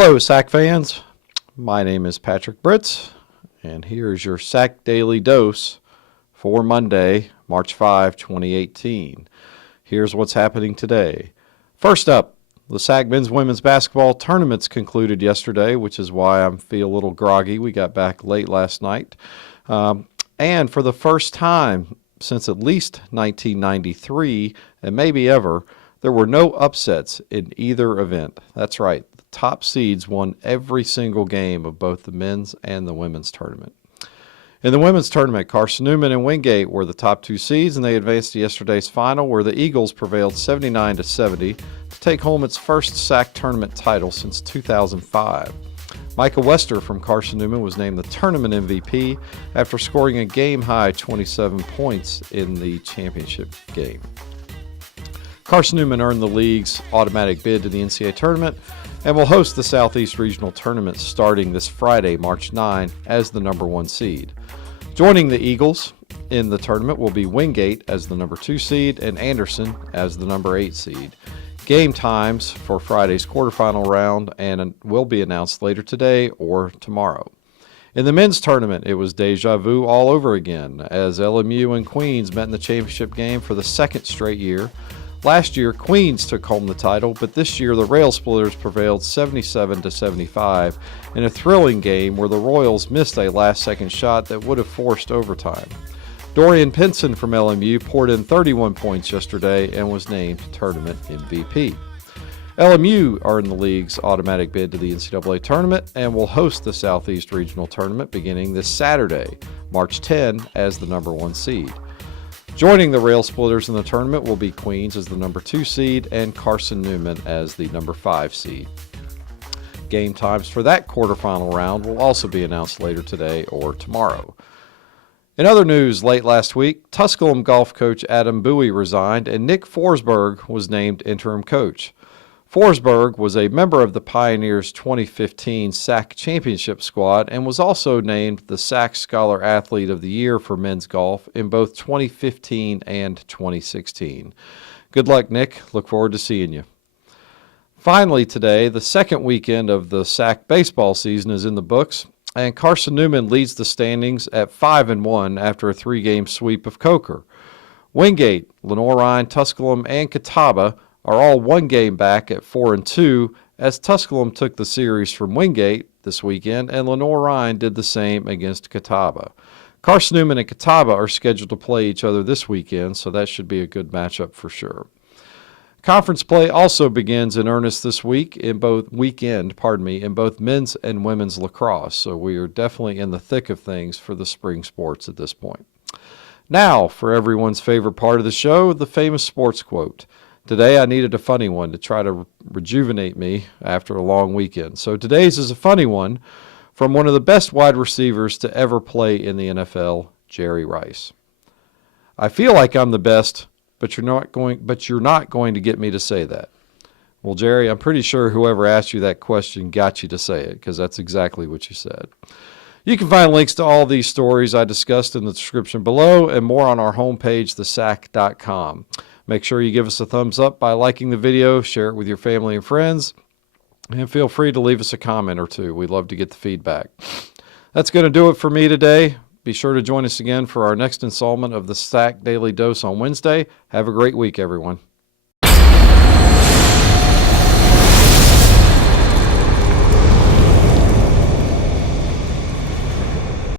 Hello, SAC fans. My name is Patrick Britz, and here's your SAC Daily Dose for Monday, March 5, 2018. Here's what's happening today. First up, the SAC men's women's basketball tournaments concluded yesterday, which is why I feel a little groggy. We got back late last night. And for the first time since at least 1993, and maybe ever, there were no upsets in either event. That's right. The top seeds won every single game of both the men's and the women's tournament. In the women's tournament, Carson-Newman and Wingate were the top two seeds, and they advanced to yesterday's final, where the Eagles prevailed 79-70 to take home its first SAC tournament title since 2005. Micah Wester from Carson-Newman was named the tournament MVP after scoring a game-high 27 points in the championship game. Carson-Newman earned the league's automatic bid to the NCAA tournament and will host the Southeast Regional Tournament starting this Friday, March 9, as the number one seed. Joining the Eagles in the tournament will be Wingate as the number 2 seed and Anderson as the number 8 seed. Game times for Friday's quarterfinal round and will be announced later today or tomorrow. In the men's tournament, it was deja vu all over again as LMU and Queens met in the championship game for the second straight year. Last year, Queens took home the title, but this year the Rail Splitters prevailed 77-75 in a thrilling game where the Royals missed a last-second shot that would have forced overtime. Dorian Pinson from LMU poured in 31 points yesterday and was named tournament MVP. LMU earned the league's automatic bid to the NCAA tournament and will host the Southeast Regional Tournament beginning this Saturday, March 10, as the number 1 seed. Joining the Rail Splitters in the tournament will be Queens as the number 2 seed and Carson-Newman as the number 5 seed. Game times for that quarterfinal round will also be announced later today or tomorrow. In other news, late last week, Tusculum golf coach Adam Buie resigned and Nick Forsberg was named interim coach. Forsberg was a member of the Pioneers' 2015 SAC Championship squad and was also named the SAC Scholar Athlete of the Year for men's golf in both 2015 and 2016. Good luck, Nick. Look forward to seeing you. Finally today, the second weekend of the SAC baseball season is in the books, and Carson-Newman leads the standings at 5-1 after a 3-game sweep of Coker. Wingate, Lenoir-Rhyne, Tusculum, and Catawba are all one game back at 4-2 as Tusculum took the series from Wingate this weekend and Lenoir-Rhyne did the same against Catawba. Carson-Newman and Catawba are scheduled to play each other this weekend, so that should be a good matchup for sure. Conference play also begins in earnest this week in both men's and women's lacrosse, so we are definitely in the thick of things for the spring sports at this point. Now, for everyone's favorite part of the show, the famous sports quote. Today I needed a funny one to try to rejuvenate me after a long weekend. So today's is a funny one from one of the best wide receivers to ever play in the NFL, Jerry Rice. I feel like I'm the best, but you're not going to get me to say that. Well, Jerry, I'm pretty sure whoever asked you that question got you to say it because that's exactly what you said. You can find links to all these stories I discussed in the description below and more on our homepage, thesac.com. Make sure you give us a thumbs up by liking the video, share it with your family and friends, and feel free to leave us a comment or two. We'd love to get the feedback. That's going to do it for me today. Be sure to join us again for our next installment of the SAC Daily Dose on Wednesday. Have a great week, everyone.